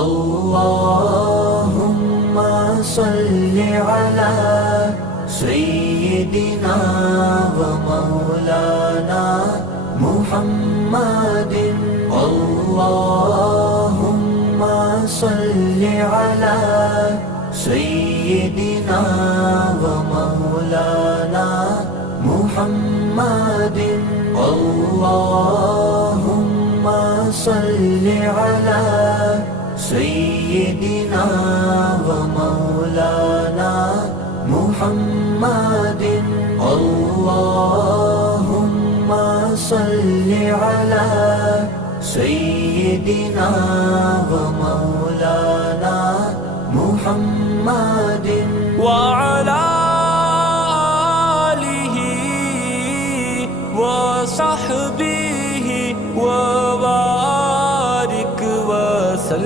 اللهم صل على سيدنا ومولانا محمد اللهم صل على سيدنا ومولانا محمد اللهم صل على سيدنا ومولانا محمد اللهم صل على سيدنا ومولانا محمد